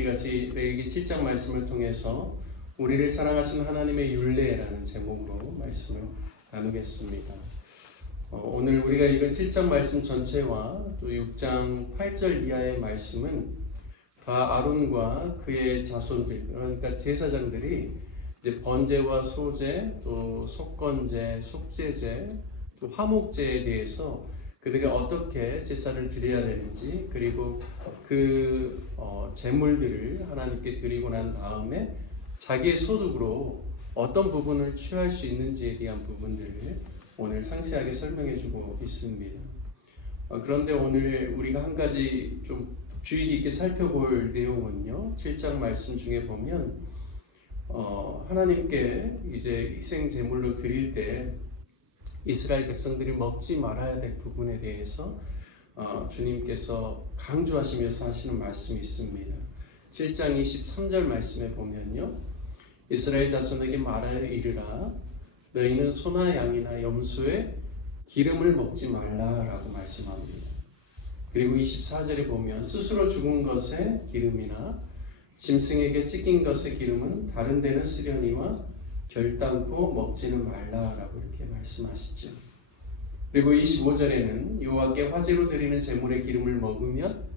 읽기같이 레위기 7장 말씀을 통해서 우리를 사랑하신 하나님의 율례라는 제목으로 말씀을 나누겠습니다. 오늘 우리가 읽은 7장 말씀 전체와 또 6장 8절 이하의 말씀은 다 아론과 그의 자손들, 그러니까 제사장들이 이제 번제와 소제, 또 속건제, 속죄제, 또 화목제에 대해서 그들이 어떻게 제사를 드려야 되는지, 그리고 그 제물들을 하나님께 드리고 난 다음에 자기의 소득으로 어떤 부분을 취할 수 있는지에 대한 부분들을 오늘 상세하게 설명해 주고 있습니다. 그런데 오늘 우리가 한 가지 좀 주의 깊게 살펴볼 내용은요, 7장 말씀 중에 보면 하나님께 이제 희생 제물로 드릴 때 이스라엘 백성들이 먹지 말아야 될 부분에 대해서 주님께서 강조하시면서 하시는 말씀이 있습니다. 7장 23절 말씀에 보면요, 이스라엘 자손에게 말하여 이르라, 너희는 소나 양이나 염소의 기름을 먹지 말라라고 말씀합니다. 그리고 24절에 보면 스스로 죽은 것의 기름이나 짐승에게 찢긴 것의 기름은 다른 데는 쓰려니와 결단코 먹지는 말라라고 이렇게 말씀하시죠. 그리고 25절에는 여호와께 화제로 드리는 제물의 기름을 먹으면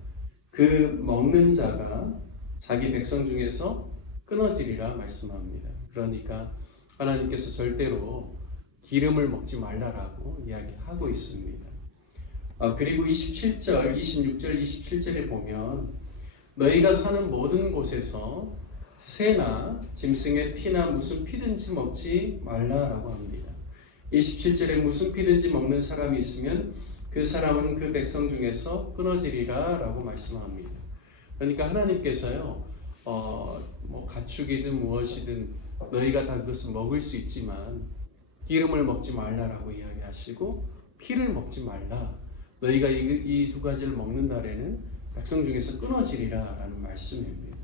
그 먹는 자가 자기 백성 중에서 끊어지리라 말씀합니다. 그러니까 하나님께서 절대로 기름을 먹지 말라라고 이야기하고 있습니다. 그리고 27절, 26절, 27절에 보면 너희가 사는 모든 곳에서 새나 짐승의 피나 무슨 피든지 먹지 말라라고 합니다. 27절에 무슨 피든지 먹는 사람이 있으면 그 사람은 그 백성 중에서 끊어지리라 라고 말씀합니다. 그러니까 하나님께서요, 뭐 가축이든 무엇이든 너희가 다 그것을 먹을 수 있지만 기름을 먹지 말라라고 이야기하시고 피를 먹지 말라, 너희가 이 두 가지를 먹는 날에는 백성 중에서 끊어지리라 라는 말씀입니다.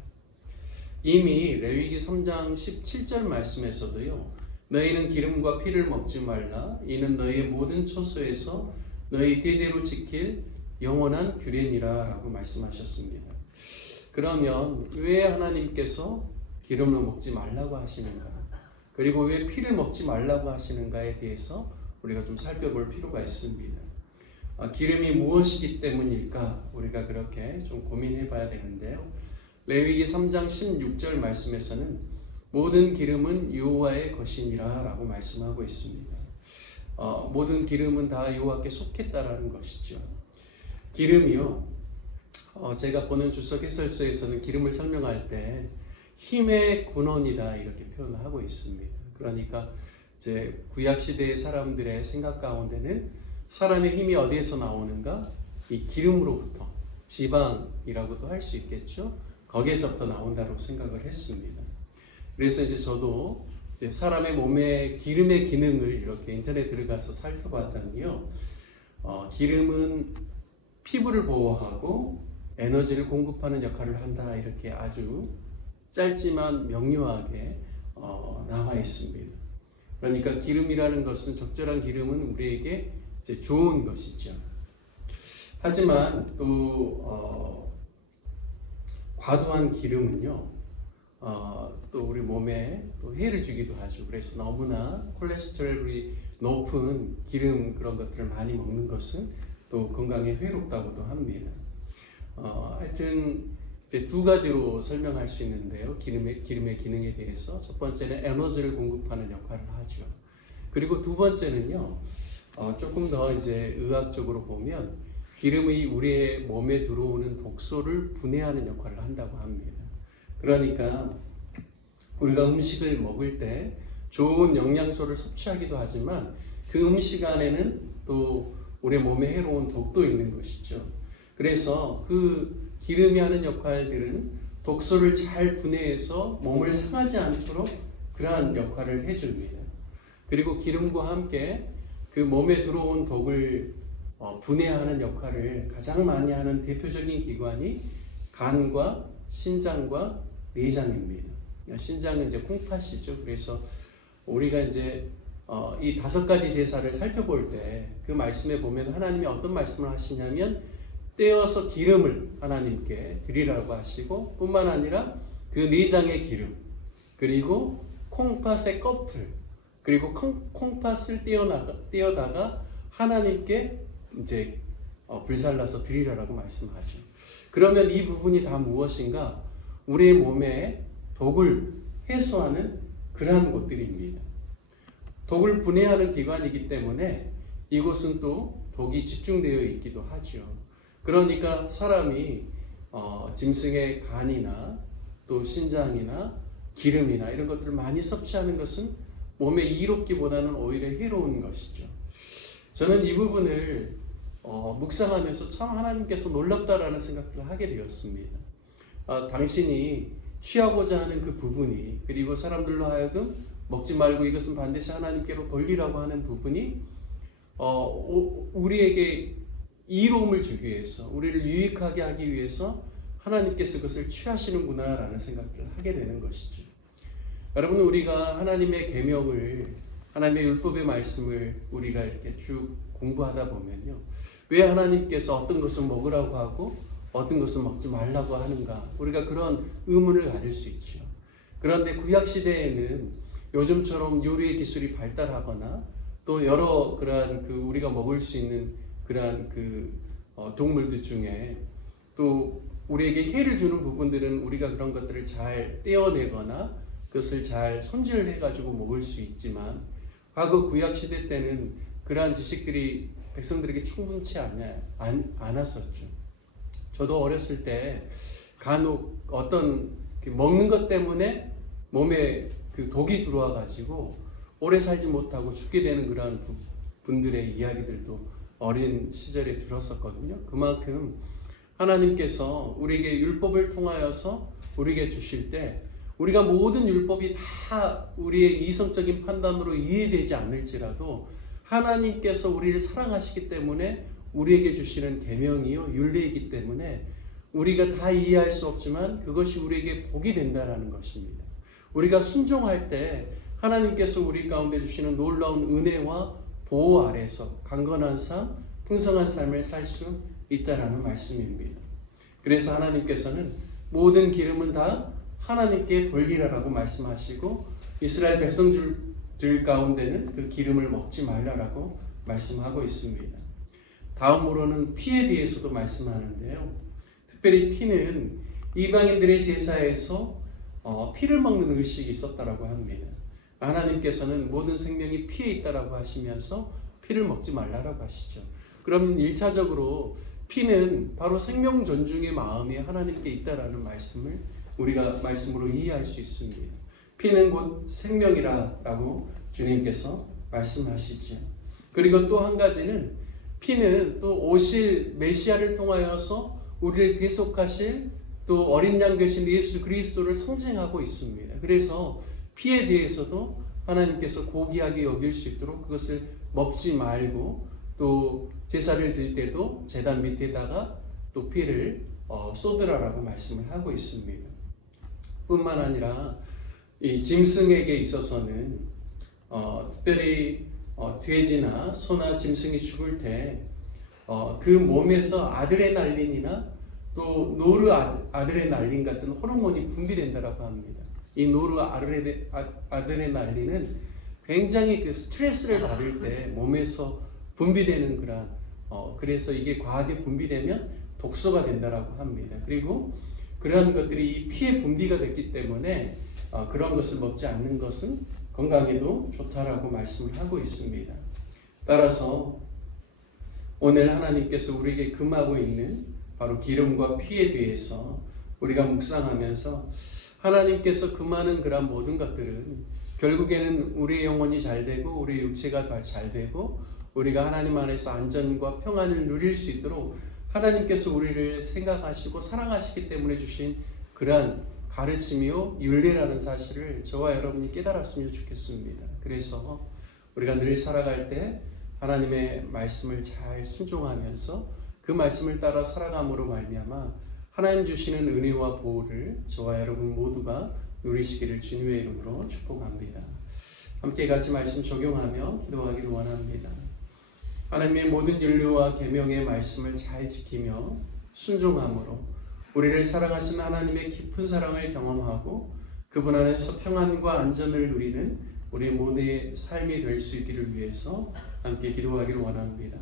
이미 레위기 3장 17절 말씀에서도요, 너희는 기름과 피를 먹지 말라, 이는 너희의 모든 초소에서 너희 대대로 지킬 영원한 규례니라 라고 말씀하셨습니다. 그러면 왜 하나님께서 기름을 먹지 말라고 하시는가, 그리고 왜 피를 먹지 말라고 하시는가에 대해서 우리가 좀 살펴볼 필요가 있습니다. 기름이 무엇이기 때문일까, 우리가 그렇게 좀 고민해 봐야 되는데요, 레위기 3장 16절 말씀에서는 모든 기름은 여호와의 것이니라 라고 말씀하고 있습니다. 모든 기름은 다 여호와께 속했다라는 것이죠. 기름이요, 제가 보는 주석 해설서에서는 기름을 설명할 때 힘의 근원이다 이렇게 표현을 하고 있습니다. 그러니까 이제 구약 시대의 사람들의 생각 가운데는 사람의 힘이 어디에서 나오는가? 이 기름으로부터, 지방이라고도 할 수 있겠죠. 거기에서부터 나온다고 생각을 했습니다. 그래서 이제 저도 이제 사람의 몸에 기름의 기능을 이렇게 인터넷에 들어가서 살펴봤더니요, 기름은 피부를 보호하고 에너지를 공급하는 역할을 한다 이렇게 아주 짧지만 명료하게 나와 있습니다. 그러니까 기름이라는 것은, 적절한 기름은 우리에게 이제 좋은 것이죠. 하지만 또 과도한 기름은요, 또 우리 몸에 또 해를 주기도 하죠. 그래서 너무나 콜레스테롤이 높은 기름, 그런 것들을 많이 먹는 것은 또 건강에 해롭다고도 합니다. 하여튼 이제 두 가지로 설명할 수 있는데요, 기름의 기능에 대해서. 첫 번째는 에너지를 공급하는 역할을 하죠. 그리고 두 번째는요, 조금 더 이제 의학적으로 보면 기름이 우리의 몸에 들어오는 독소를 분해하는 역할을 한다고 합니다. 그러니까 우리가 음식을 먹을 때 좋은 영양소를 섭취하기도 하지만 그 음식 안에는 또 우리 몸에 해로운 독도 있는 것이죠. 그래서 그 기름이 하는 역할들은 독소를 잘 분해해서 몸을 상하지 않도록 그러한 역할을 해줍니다. 그리고 기름과 함께 그 몸에 들어온 독을 분해하는 역할을 가장 많이 하는 대표적인 기관이 간과 신장과 내장입니다. 신장은 이제 콩팥이죠. 그래서 우리가 이제 이 5가지 제사를 살펴볼 때 그 말씀에 보면 하나님이 어떤 말씀을 하시냐면 떼어서 기름을 하나님께 드리라고 하시고, 뿐만 아니라 그 내장의 기름, 그리고 콩팥의 껍질, 그리고 콩팥을 떼어다가 하나님께 이제 불살라서 드리라고 말씀하죠. 그러면 이 부분이 다 무엇인가? 우리의 몸에 독을 해소하는 그러한 것들입니다. 독을 분해하는 기관이기 때문에 이곳은 또 독이 집중되어 있기도 하죠. 그러니까 사람이 짐승의 간이나 또 신장이나 기름이나 이런 것들을 많이 섭취하는 것은 몸에 이롭기보다는 오히려 해로운 것이죠. 저는 이 부분을 묵상하면서 참 하나님께서 놀랍다라는 생각을 하게 되었습니다. 당신이 취하고자 하는 그 부분이, 그리고 사람들로 하여금 먹지 말고 이것은 반드시 하나님께로 돌리라고 하는 부분이 우리에게 이로움을 주기 위해서, 우리를 유익하게 하기 위해서 하나님께서 그것을 취하시는구나라는 생각을 하게 되는 것이죠. 여러분, 우리가 하나님의 계명을, 하나님의 율법의 말씀을 우리가 이렇게 쭉 공부하다 보면요, 왜 하나님께서 어떤 것을 먹으라고 하고 어떤 것을 먹지 말라고 하는가, 우리가 그런 의문을 가질 수 있죠. 그런데 구약 시대에는 요즘처럼 요리의 기술이 발달하거나 또 여러 그러한 우리가 먹을 수 있는 그러한 동물들 중에 또 우리에게 해를 주는 부분들은 우리가 그런 것들을 잘 떼어내거나 그것을 잘 손질을 해가지고 먹을 수 있지만, 과거 구약 시대 때는 그러한 지식들이 백성들에게 충분치 않았었죠. 저도 어렸을 때 간혹 어떤 먹는 것 때문에 몸에 독이 들어와 가지고 오래 살지 못하고 죽게 되는 그런 분들의 이야기들도 어린 시절에 들었었거든요. 그만큼 하나님께서 우리에게 율법을 통하여서 우리에게 주실 때, 우리가 모든 율법이 다 우리의 이성적인 판단으로 이해되지 않을지라도 하나님께서 우리를 사랑하시기 때문에 우리에게 주시는 계명이요 율례이기 때문에 우리가 다 이해할 수 없지만 그것이 우리에게 복이 된다라는 것입니다. 우리가 순종할 때 하나님께서 우리 가운데 주시는 놀라운 은혜와 보호 아래서 강건한 삶, 풍성한 삶을 살 수 있다라는 말씀입니다. 그래서 하나님께서는 모든 기름은 다 하나님께 돌리라라고 말씀하시고, 이스라엘 백성들 가운데는 그 기름을 먹지 말라라고 말씀하고 있습니다. 다음으로는 피에 대해서도 말씀하는데요. 특별히 피는 이방인들의 제사에서 피를 먹는 의식이 있었다라고 합니다. 하나님께서는 모든 생명이 피에 있다라고 하시면서 피를 먹지 말라라고 하시죠. 그러면 1차적으로 피는 바로 생명 존중의 마음이 하나님께 있다라는 말씀을 우리가 말씀으로 이해할 수 있습니다. 피는 곧 생명이라고 주님께서 말씀하시죠. 그리고 또 한 가지는 피는 또 오실 메시아를 통하여서 우리를 대속하실 또 어린 양 되신 예수 그리스도를 상징하고 있습니다. 그래서 피에 대해서도 하나님께서 고귀하게 여길 수 있도록 그것을 먹지 말고, 또 제사를 드릴 때도 제단 밑에다가 또 피를 쏟으라라고 말씀을 하고 있습니다. 뿐만 아니라 이 짐승에게 있어서는 특별히 돼지나 소나 짐승이 죽을 때 그 몸에서 아드레날린이나 또 노르아드레날린 같은 호르몬이 분비된다라고 합니다. 이 노르아드레날린은 굉장히 스트레스를 받을 때 몸에서 분비되는 그런 그래서 이게 과하게 분비되면 독소가 된다라고 합니다. 그리고 그러한 것들이 피에 분비가 됐기 때문에 그런 것을 먹지 않는 것은 건강에도 좋다라고 말씀을 하고 있습니다. 따라서 오늘 하나님께서 우리에게 금하고 있는 바로 기름과 피에 대해서 우리가 묵상하면서, 하나님께서 금하는 그런 모든 것들은 결국에는 우리의 영혼이 잘 되고 우리의 육체가 잘 되고 우리가 하나님 안에서 안전과 평안을 누릴 수 있도록 하나님께서 우리를 생각하시고 사랑하시기 때문에 주신 그러한 가르침이요 율례라는 사실을 저와 여러분이 깨달았으면 좋겠습니다. 그래서 우리가 늘 살아갈 때 하나님의 말씀을 잘 순종하면서 그 말씀을 따라 살아감으로 말미암아 하나님 주시는 은혜와 보호를 저와 여러분 모두가 누리시기를 주님의 이름으로 축복합니다. 함께 같이 말씀 적용하며 기도하기를 원합니다. 하나님의 모든 율례와 계명의 말씀을 잘 지키며 순종함으로 우리를 사랑하시는 하나님의 깊은 사랑을 경험하고 그분 안에서 평안과 안전을 누리는 우리 모두의 삶이 될 수 있기를 위해서 함께 기도하기를 원합니다.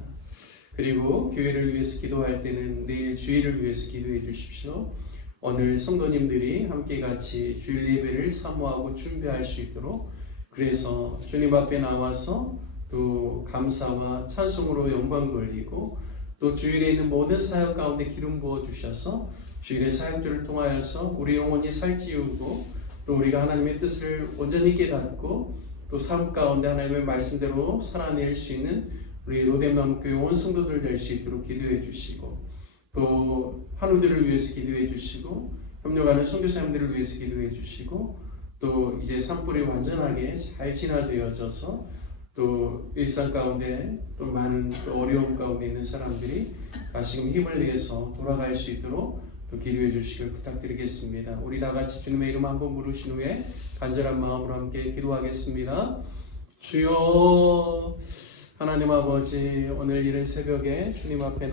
그리고 교회를 위해서 기도할 때는 내일 주일을 위해서 기도해 주십시오. 오늘 성도님들이 함께 같이 주일 예배를 사모하고 준비할 수 있도록 그래서 주님 앞에 나와서 또 감사와 찬송으로 영광 돌리고 또 주일에 있는 모든 사역 가운데 기름 부어 주셔서 주일의 사역들을 통하여서 우리 영혼이 살찌우고 또 우리가 하나님의 뜻을 온전히 깨닫고 또 삶 가운데 하나님의 말씀대로 살아낼 수 있는 우리 로데맘교회 온 성도들 될 수 있도록 기도해 주시고 또 환우들을 위해서 기도해 주시고 협력하는 선교사님들을 위해서 기도해 주시고 또 이제 산불이 완전하게 잘 진화되어져서 또 일상 가운데 또 많은 또 어려움 가운데 있는 사람들이 다시금 힘을 내서 돌아갈 수 있도록 또 기도해 주시길 부탁드리겠습니다. 우리 다 같이 주님의 이름 한번 부르신 후에 간절한 마음으로 함께 기도하겠습니다. 주여 하나님 아버지 오늘 이른 새벽에 주님 앞에